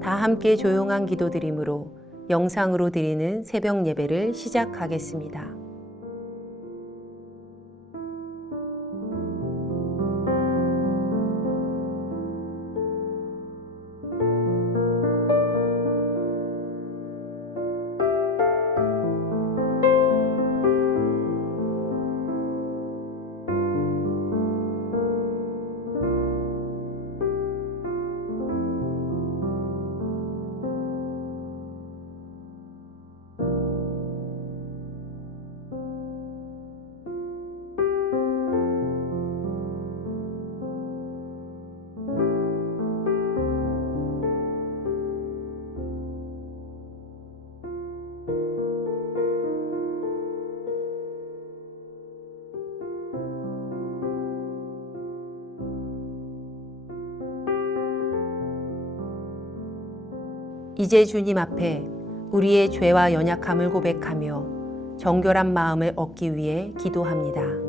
다 함께 조용한 기도드림으로 영상으로 드리는 새벽 예배를 시작하겠습니다. 이제 주님 앞에 우리의 죄와 연약함을 고백하며 정결한 마음을 얻기 위해 기도합니다.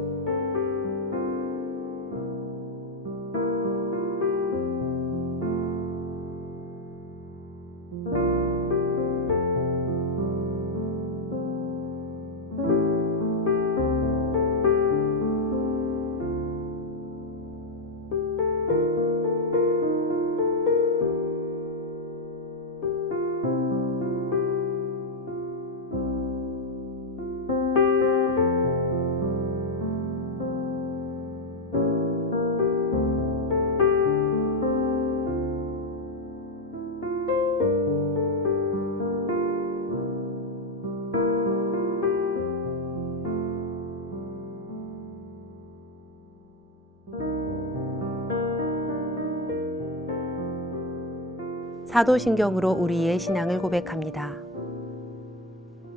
사도신경으로 우리의 신앙을 고백합니다.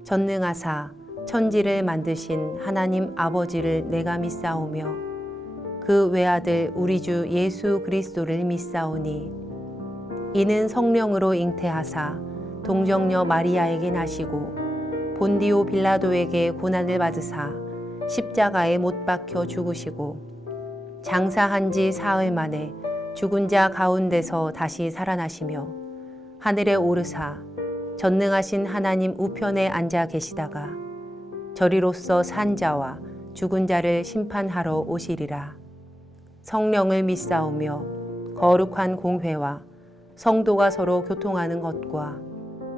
전능하사 천지를 만드신 하나님 아버지를 내가 믿사오며 그 외아들 우리 주 예수 그리스도를 믿사오니 이는 성령으로 잉태하사 동정녀 마리아에게 나시고 본디오 빌라도에게 고난을 받으사 십자가에 못 박혀 죽으시고 장사한 지 사흘 만에 죽은 자 가운데서 다시 살아나시며 하늘에 오르사 전능하신 하나님 우편에 앉아 계시다가 저리로서 산 자와 죽은 자를 심판하러 오시리라. 성령을 믿사오며 거룩한 공회와 성도가 서로 교통하는 것과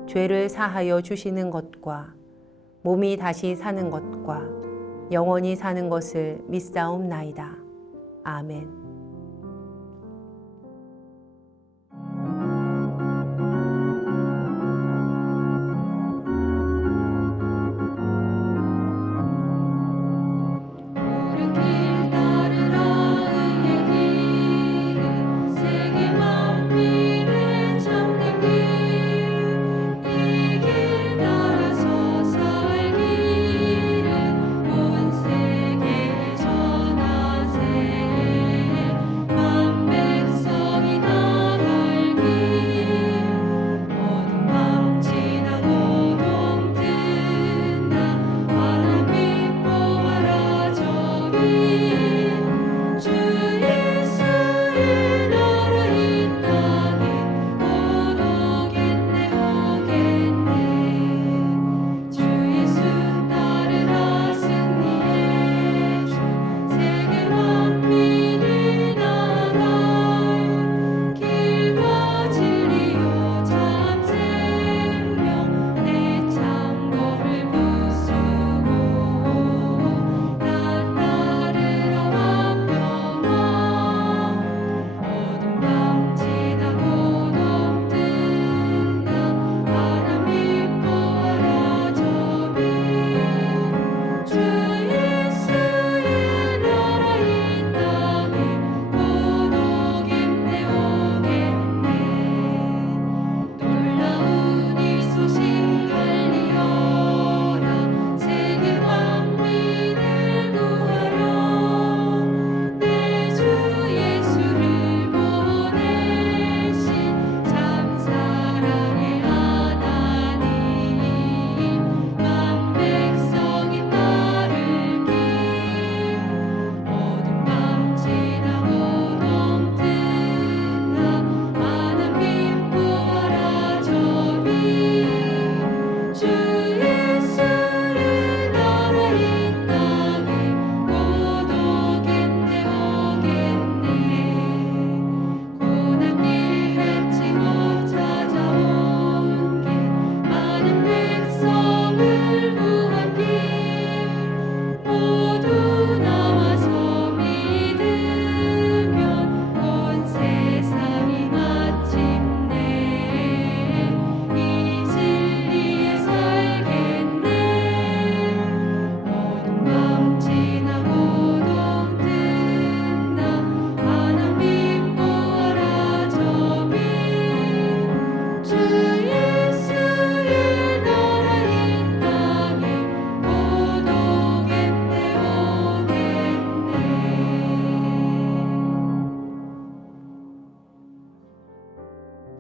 죄를 사하여 주시는 것과 몸이 다시 사는 것과 영원히 사는 것을 믿사옵나이다. 아멘.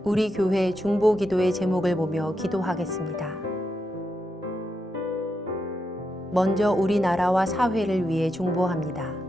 우리 교회 중보 기도의 제목을 보며 기도하겠습니다. 먼저 우리나라와 사회를 위해 중보합니다.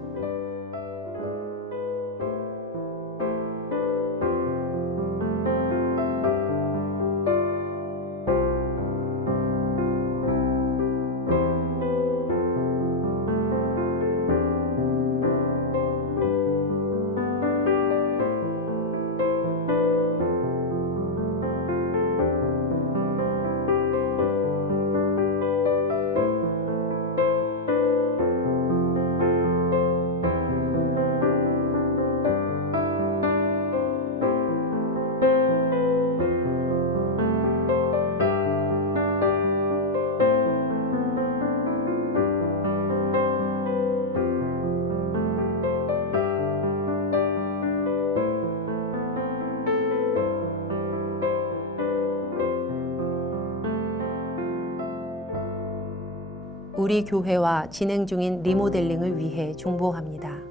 우리 교회와 진행 중인 리모델링을 위해 중보합니다.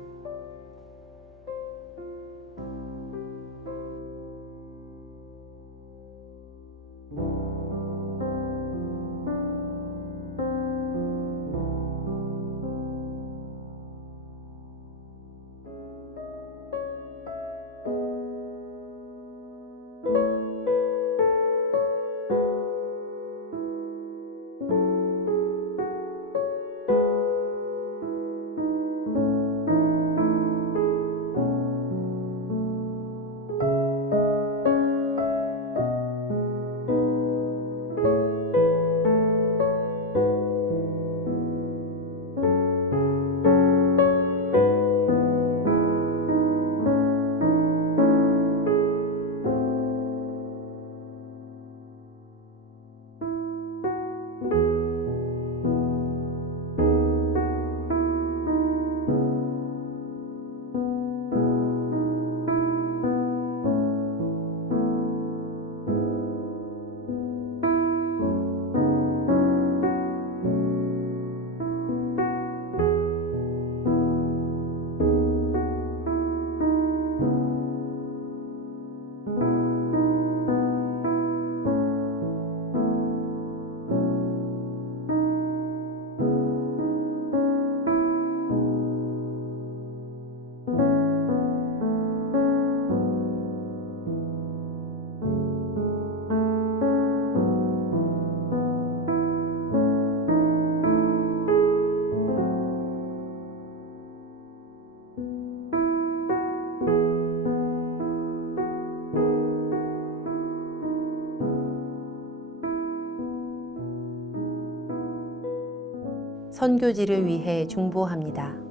선교지를 위해 중보합니다.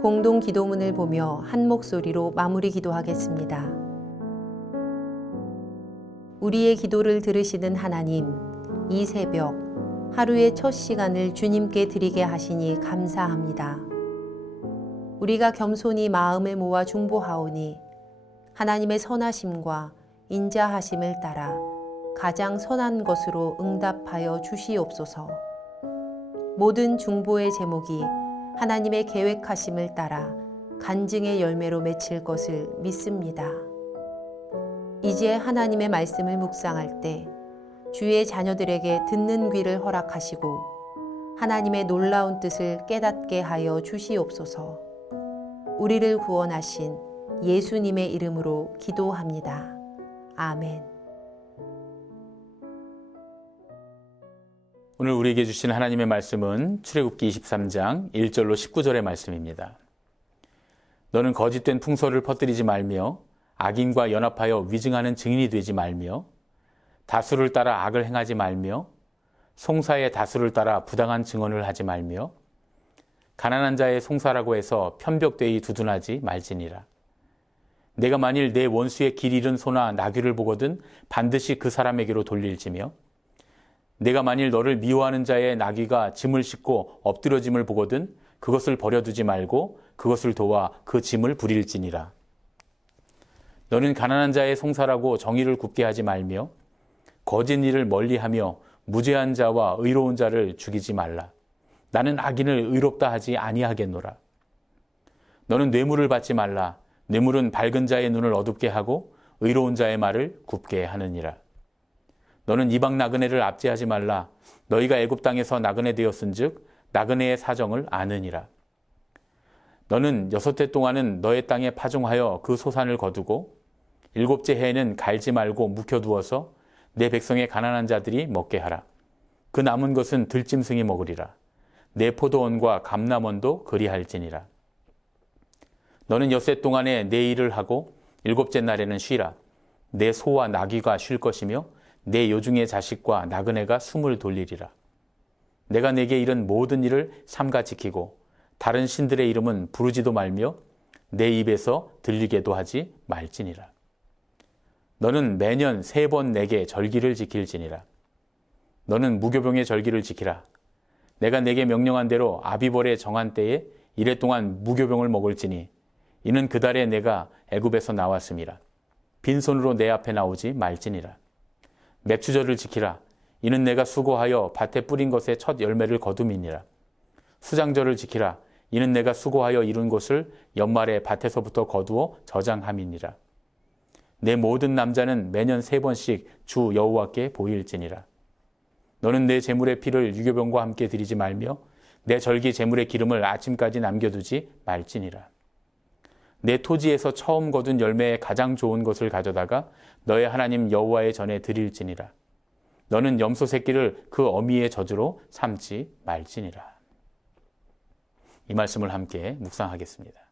공동 기도문을 보며 한 목소리로 마무리 기도하겠습니다. 우리의 기도를 들으시는 하나님, 이 새벽 하루의 첫 시간을 주님께 드리게 하시니 감사합니다. 우리가 겸손히 마음을 모아 중보하오니 하나님의 선하심과 인자하심을 따라 가장 선한 것으로 응답하여 주시옵소서. 모든 중보의 제목이 하나님의 계획하심을 따라 간증의 열매로 맺힐 것을 믿습니다. 이제 하나님의 말씀을 묵상할 때 주의 자녀들에게 듣는 귀를 허락하시고 하나님의 놀라운 뜻을 깨닫게 하여 주시옵소서. 우리를 구원하신 예수님의 이름으로 기도합니다. 아멘. 오늘 우리에게 주신 하나님의 말씀은 출애굽기 23장 1절로 19절의 말씀입니다. 너는 거짓된 풍소를 퍼뜨리지 말며 악인과 연합하여 위증하는 증인이 되지 말며 다수를 따라 악을 행하지 말며 송사의 다수를 따라 부당한 증언을 하지 말며 가난한 자의 송사라고 해서 편벽되이 두둔하지 말지니라. 내가 만일 내 원수의 길 잃은 소나 나귀를 보거든 반드시 그 사람에게로 돌릴지며 내가 만일 너를 미워하는 자의 나귀가 짐을 싣고 엎드려짐을 보거든 그것을 버려두지 말고 그것을 도와 그 짐을 부릴지니라. 너는 가난한 자의 송사라고 정의를 굽게 하지 말며 거짓 일을 멀리하며 무죄한 자와 의로운 자를 죽이지 말라. 나는 악인을 의롭다 하지 아니하겠노라. 너는 뇌물을 받지 말라. 뇌물은 밝은 자의 눈을 어둡게 하고 의로운 자의 말을 굽게 하느니라. 너는 이방 나그네를 압제하지 말라. 너희가 애굽 땅에서 나그네 되었은즉 나그네의 사정을 아느니라. 너는 6해 동안은 너의 땅에 파종하여 그 소산을 거두고 7째 해에는 갈지 말고 묵혀두어서 내 백성의 가난한 자들이 먹게 하라. 그 남은 것은 들짐승이 먹으리라. 내 포도원과 감람원도 그리할지니라. 너는 6해 동안에 내 일을 하고 7째 날에는 쉬라. 내 소와 나귀가 쉴 것이며 내 요중의 자식과 나그네가 숨을 돌리리라. 내가 내게 이른 모든 일을 삼가 지키고 다른 신들의 이름은 부르지도 말며 내 입에서 들리게도 하지 말지니라. 너는 매년 3번 내게 절기를 지킬지니라. 너는 무교병의 절기를 지키라. 내가 내게 명령한 대로 아비벌의 정한 때에 이래 동안 무교병을 먹을지니 이는 그 달에 내가 애굽에서 나왔음이라. 빈손으로 내 앞에 나오지 말지니라. 맥추절을 지키라. 이는 내가 수고하여 밭에 뿌린 것의 첫 열매를 거둠이니라. 수장절을 지키라. 이는 내가 수고하여 이룬 것을 연말에 밭에서부터 거두어 저장함이니라. 내 모든 남자는 매년 3번씩 주 여호와께 보일지니라. 너는 내 제물의 피를 유교병과 함께 드리지 말며 내 절기 제물의 기름을 아침까지 남겨두지 말지니라. 내 토지에서 처음 거둔 열매의 가장 좋은 것을 가져다가 너의 하나님 여호와의 전에 드릴지니라. 너는 염소 새끼를 그 어미의 저주로 삼지 말지니라. 이 말씀을 함께 묵상하겠습니다.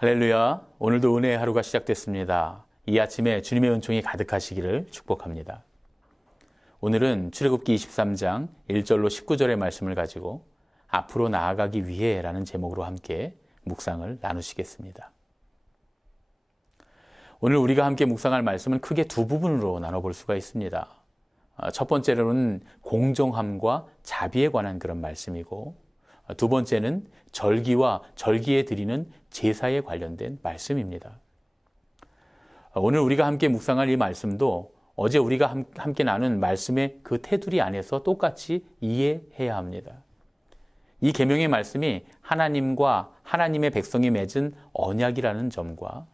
할렐루야. 오늘도 은혜의 하루가 시작됐습니다. 이 아침에 주님의 은총이 가득하시기를 축복합니다. 오늘은 출애굽기 23장 1절로 19절의 말씀을 가지고 앞으로 나아가기 위해 라는 제목으로 함께 묵상을 나누시겠습니다. 오늘 우리가 함께 묵상할 말씀은 크게 두 부분으로 나눠볼 수가 있습니다. 첫 번째로는 공정함과 자비에 관한 그런 말씀이고 두 번째는 절기와 절기에 드리는 제사에 관련된 말씀입니다. 오늘 우리가 함께 묵상할 이 말씀도 어제 우리가 함께 나눈 말씀의 그 테두리 안에서 똑같이 이해해야 합니다. 이 계명의 말씀이 하나님과 하나님의 백성이 맺은 언약이라는 점과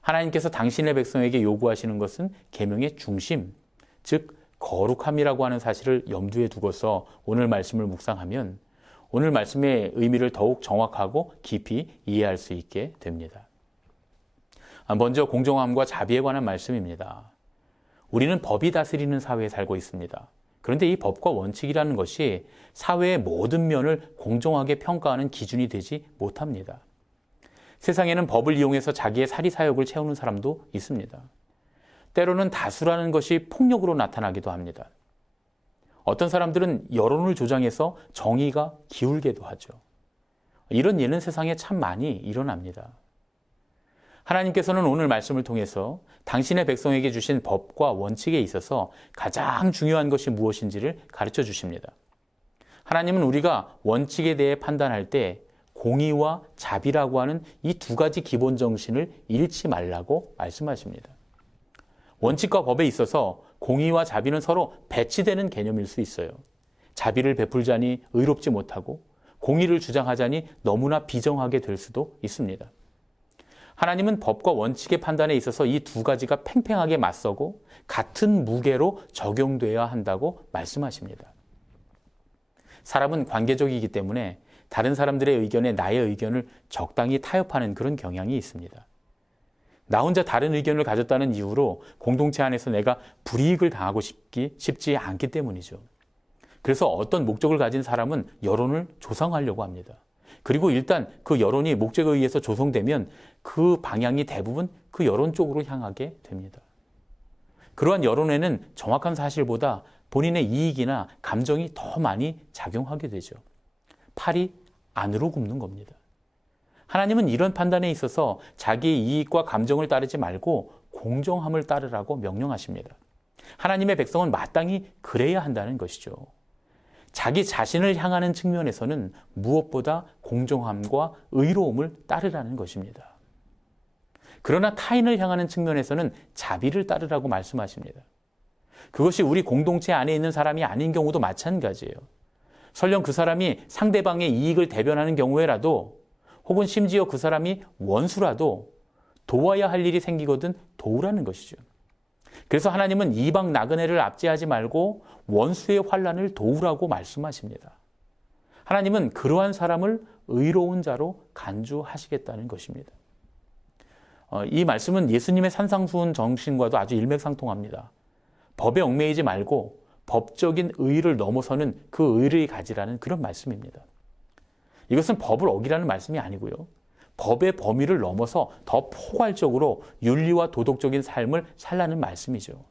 하나님께서 당신의 백성에게 요구하시는 것은 계명의 중심, 즉 거룩함이라고 하는 사실을 염두에 두고서 오늘 말씀을 묵상하면 오늘 말씀의 의미를 더욱 정확하고 깊이 이해할 수 있게 됩니다. 먼저 공정함과 자비에 관한 말씀입니다. 우리는 법이 다스리는 사회에 살고 있습니다. 그런데 이 법과 원칙이라는 것이 사회의 모든 면을 공정하게 평가하는 기준이 되지 못합니다. 세상에는 법을 이용해서 자기의 사리사욕을 채우는 사람도 있습니다. 때로는 다수라는 것이 폭력으로 나타나기도 합니다. 어떤 사람들은 여론을 조장해서 정의가 기울게도 하죠. 이런 일은 세상에 참 많이 일어납니다. 하나님께서는 오늘 말씀을 통해서 당신의 백성에게 주신 법과 원칙에 있어서 가장 중요한 것이 무엇인지를 가르쳐 주십니다. 하나님은 우리가 원칙에 대해 판단할 때 공의와 자비라고 하는 이 두 가지 기본 정신을 잃지 말라고 말씀하십니다. 원칙과 법에 있어서 공의와 자비는 서로 배치되는 개념일 수 있어요. 자비를 베풀자니 의롭지 못하고 공의를 주장하자니 너무나 비정하게 될 수도 있습니다. 하나님은 법과 원칙의 판단에 있어서 이 두 가지가 팽팽하게 맞서고 같은 무게로 적용되어야 한다고 말씀하십니다. 사람은 관계적이기 때문에 다른 사람들의 의견에 나의 의견을 적당히 타협하는 그런 경향이 있습니다. 나 혼자 다른 의견을 가졌다는 이유로 공동체 안에서 내가 불이익을 당하고 싶지 않기 때문이죠. 그래서 어떤 목적을 가진 사람은 여론을 조성하려고 합니다. 그리고 일단 그 여론이 목적에 의해서 조성되면 그 방향이 대부분 그 여론 쪽으로 향하게 됩니다. 그러한 여론에는 정확한 사실보다 본인의 이익이나 감정이 더 많이 작용하게 되죠. 팔이 안으로 굽는 겁니다. 하나님은 이런 판단에 있어서 자기의 이익과 감정을 따르지 말고 공정함을 따르라고 명령하십니다. 하나님의 백성은 마땅히 그래야 한다는 것이죠. 자기 자신을 향하는 측면에서는 무엇보다 공정함과 의로움을 따르라는 것입니다. 그러나 타인을 향하는 측면에서는 자비를 따르라고 말씀하십니다. 그것이 우리 공동체 안에 있는 사람이 아닌 경우도 마찬가지예요. 설령 그 사람이 상대방의 이익을 대변하는 경우에라도 혹은 심지어 그 사람이 원수라도 도와야 할 일이 생기거든 도우라는 것이죠. 그래서 하나님은 이방 나그네를 압제하지 말고 원수의 환난을 도우라고 말씀하십니다. 하나님은 그러한 사람을 의로운 자로 간주하시겠다는 것입니다. 이 말씀은 예수님의 산상수훈 정신과도 아주 일맥상통합니다. 법에 얽매이지 말고 법적인 의의를 넘어서는 그 의를 가지라는 그런 말씀입니다. 이것은 법을 어기라는 말씀이 아니고요. 법의 범위를 넘어서 더 포괄적으로 윤리와 도덕적인 삶을 살라는 말씀이죠.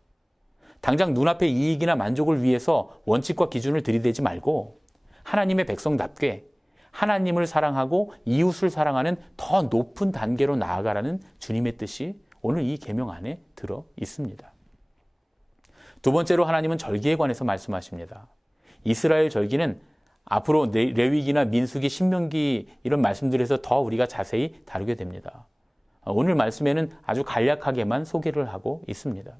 당장 눈앞의 이익이나 만족을 위해서 원칙과 기준을 들이대지 말고 하나님의 백성답게 하나님을 사랑하고 이웃을 사랑하는 더 높은 단계로 나아가라는 주님의 뜻이 오늘 이 계명 안에 들어 있습니다. 두 번째로 하나님은 절기에 관해서 말씀하십니다. 이스라엘 절기는 앞으로 레위기나 민수기, 신명기 이런 말씀들에서 더 우리가 자세히 다루게 됩니다. 오늘 말씀에는 아주 간략하게만 소개를 하고 있습니다.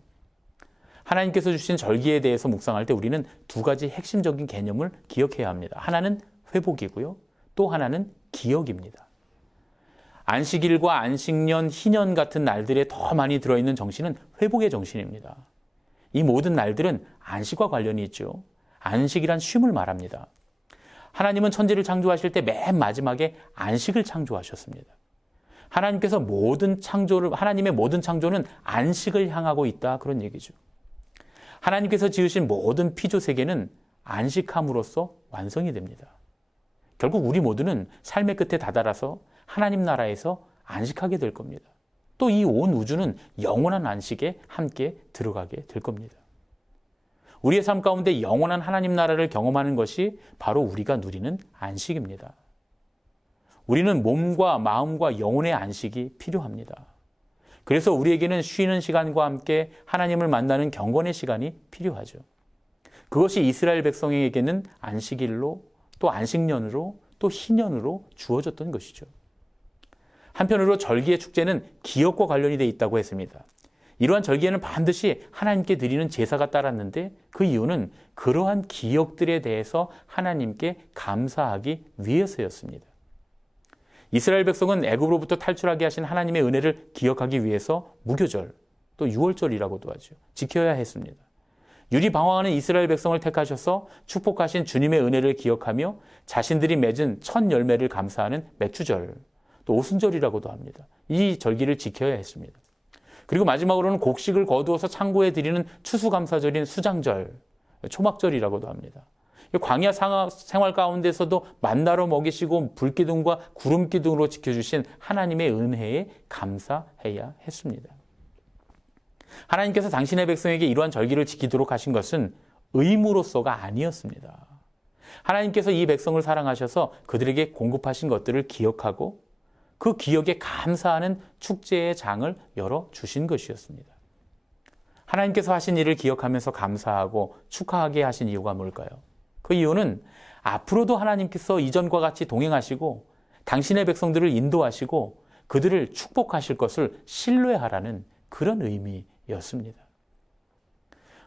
하나님께서 주신 절기에 대해서 묵상할 때 우리는 두 가지 핵심적인 개념을 기억해야 합니다. 하나는 회복이고요. 또 하나는 기억입니다. 안식일과 안식년, 희년 같은 날들에 더 많이 들어있는 정신은 회복의 정신입니다. 이 모든 날들은 안식과 관련이 있죠. 안식이란 쉼을 말합니다. 하나님은 천지를 창조하실 때 맨 마지막에 안식을 창조하셨습니다. 하나님께서 하나님의 모든 창조는 안식을 향하고 있다. 그런 얘기죠. 하나님께서 지으신 모든 피조 세계는 안식함으로써 완성이 됩니다. 결국 우리 모두는 삶의 끝에 다다라서 하나님 나라에서 안식하게 될 겁니다. 또 이 온 우주는 영원한 안식에 함께 들어가게 될 겁니다. 우리의 삶 가운데 영원한 하나님 나라를 경험하는 것이 바로 우리가 누리는 안식입니다. 우리는 몸과 마음과 영혼의 안식이 필요합니다. 그래서 우리에게는 쉬는 시간과 함께 하나님을 만나는 경건의 시간이 필요하죠. 그것이 이스라엘 백성에게는 안식일로 또 안식년으로 또 희년으로 주어졌던 것이죠. 한편으로 절기의 축제는 기억과 관련이 되어 있다고 했습니다. 이러한 절기에는 반드시 하나님께 드리는 제사가 따랐는데 그 이유는 그러한 기억들에 대해서 하나님께 감사하기 위해서였습니다. 이스라엘 백성은 애굽으로부터 탈출하게 하신 하나님의 은혜를 기억하기 위해서 무교절, 또 유월절이라고도 하죠. 지켜야 했습니다. 유리방황하는 이스라엘 백성을 택하셔서 축복하신 주님의 은혜를 기억하며 자신들이 맺은 첫 열매를 감사하는 맥주절, 또 오순절이라고도 합니다. 이 절기를 지켜야 했습니다. 그리고 마지막으로는 곡식을 거두어서 창고에 드리는 추수감사절인 수장절, 초막절이라고도 합니다. 광야 생활 가운데서도 만나로 먹이시고 불기둥과 구름기둥으로 지켜주신 하나님의 은혜에 감사해야 했습니다. 하나님께서 당신의 백성에게 이러한 절기를 지키도록 하신 것은 의무로서가 아니었습니다. 하나님께서 이 백성을 사랑하셔서 그들에게 공급하신 것들을 기억하고 그 기억에 감사하는 축제의 장을 열어주신 것이었습니다. 하나님께서 하신 일을 기억하면서 감사하고 축하하게 하신 이유가 뭘까요? 그 이유는 앞으로도 하나님께서 이전과 같이 동행하시고 당신의 백성들을 인도하시고 그들을 축복하실 것을 신뢰하라는 그런 의미였습니다.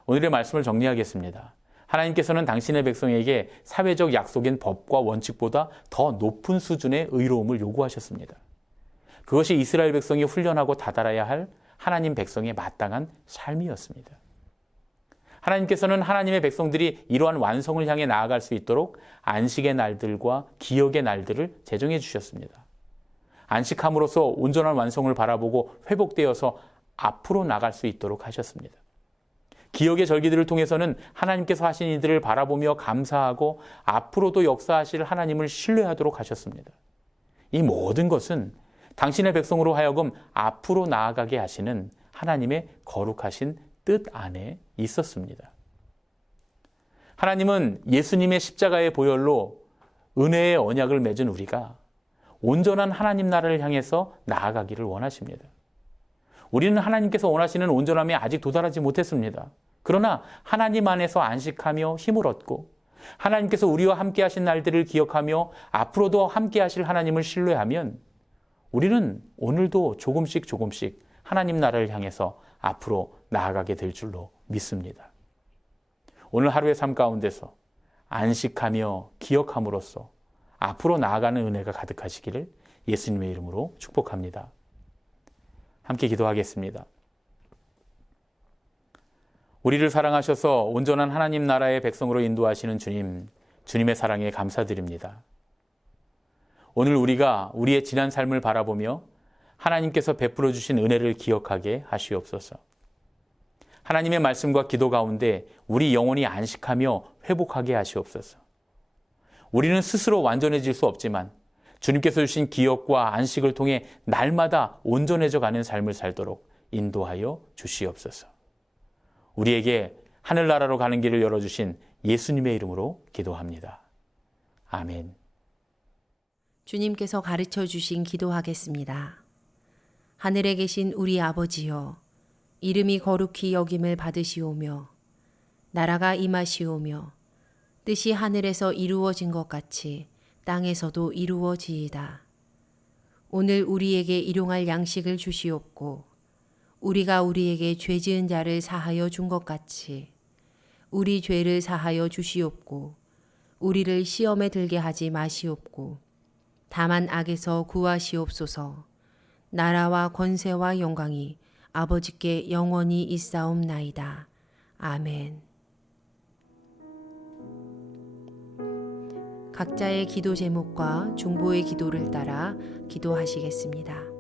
오늘의 말씀을 정리하겠습니다. 하나님께서는 당신의 백성에게 사회적 약속인 법과 원칙보다 더 높은 수준의 의로움을 요구하셨습니다. 그것이 이스라엘 백성이 훈련하고 다달아야 할 하나님 백성의 마땅한 삶이었습니다. 하나님께서는 하나님의 백성들이 이러한 완성을 향해 나아갈 수 있도록 안식의 날들과 기억의 날들을 제정해 주셨습니다. 안식함으로써 온전한 완성을 바라보고 회복되어서 앞으로 나갈 수 있도록 하셨습니다. 기억의 절기들을 통해서는 하나님께서 하신 이들을 바라보며 감사하고 앞으로도 역사하실 하나님을 신뢰하도록 하셨습니다. 이 모든 것은 당신의 백성으로 하여금 앞으로 나아가게 하시는 하나님의 거룩하신 뜻 안에 있었습니다. 하나님은 예수님의 십자가의 보혈로 은혜의 언약을 맺은 우리가 온전한 하나님 나라를 향해서 나아가기를 원하십니다. 우리는 하나님께서 원하시는 온전함에 아직 도달하지 못했습니다. 그러나 하나님 안에서 안식하며 힘을 얻고 하나님께서 우리와 함께 하신 날들을 기억하며 앞으로도 함께 하실 하나님을 신뢰하면 우리는 오늘도 조금씩 하나님 나라를 향해서 앞으로 나아가게 될 줄로 믿습니다. 오늘 하루의 삶 가운데서 안식하며 기억함으로써 앞으로 나아가는 은혜가 가득하시기를 예수님의 이름으로 축복합니다. 함께 기도하겠습니다. 우리를 사랑하셔서 온전한 하나님 나라의 백성으로 인도하시는 주님, 주님의 사랑에 감사드립니다. 오늘 우리가 우리의 지난 삶을 바라보며 하나님께서 베풀어 주신 은혜를 기억하게 하시옵소서. 하나님의 말씀과 기도 가운데 우리 영혼이 안식하며 회복하게 하시옵소서. 우리는 스스로 완전해질 수 없지만 주님께서 주신 기억과 안식을 통해 날마다 온전해져 가는 삶을 살도록 인도하여 주시옵소서. 우리에게 하늘나라로 가는 길을 열어주신 예수님의 이름으로 기도합니다. 아멘. 주님께서 가르쳐 주신 기도하겠습니다. 하늘에 계신 우리 아버지여, 이름이 거룩히 여김을 받으시오며 나라가 임하시오며 뜻이 하늘에서 이루어진 것 같이 땅에서도 이루어지이다. 오늘 우리에게 일용할 양식을 주시옵고 우리가 우리에게 죄 지은 자를 사하여 준 것 같이 우리 죄를 사하여 주시옵고 우리를 시험에 들게 하지 마시옵고 다만 악에서 구하시옵소서. 나라와 권세와 영광이 아버지께 영원히 있사옵나이다. 아멘. 각자의 기도 제목과 중보의 기도를 따라 기도하시겠습니다.